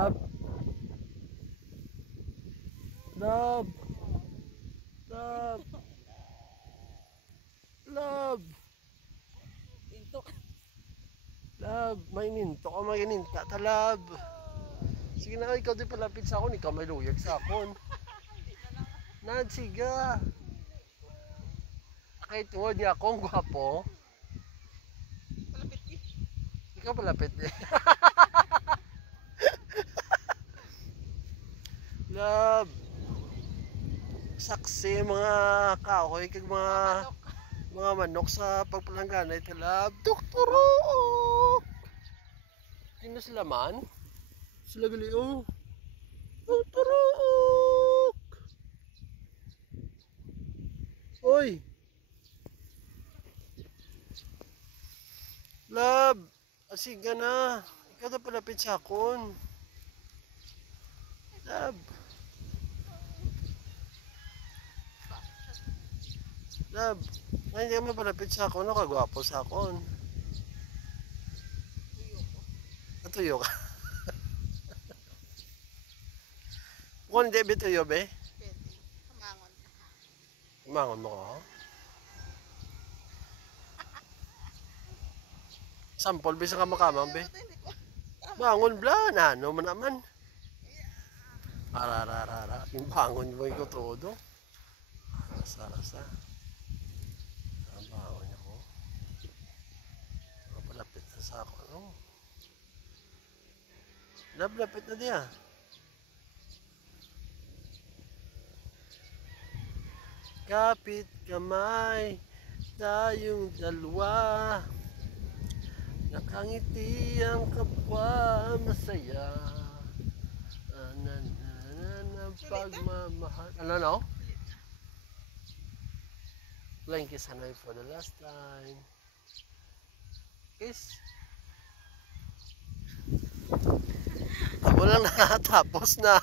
Love. Love. Love. Love. Intok. Love. Maininto ka, maininta ta, love. Sige na, ikaw din palapit sa akon. Ikaw may luyag sa akon. Nad, siga. Kahit tungod niya akong gwapo. Palapit eh. Ikaw palapit eh. Love. Saksi mga kahoy kag mga manok sa pagpalanggana ito, love. Doktoro. Sino sila man? Sila gali oh. Doktoro. Oy. Love. Asiga na. Ikaw na palapit sa akon. Love. Love. Ngayon hindi ka mapalapit sa akon. Nakagwapo sa akon. Natuyo ka. Kung hindi bituyo be. Pwede. Kamangon ka. Umangon mo ko. Sampol bisa ka makamang be. Bangon bla na ano man naman. Arararara. Yung bangon mo ko todo. Rasa-rasa. Ang bangon ako. Mapalapit na sa ako. No? Lapit na diya. Kapit kamay. Tayong dalawa. Nakangiti ang kapwa masaya. Ang pagmamahal. Ano no? Flying kiss Hanoi for the last time. Kiss. Ako lang na tapos na.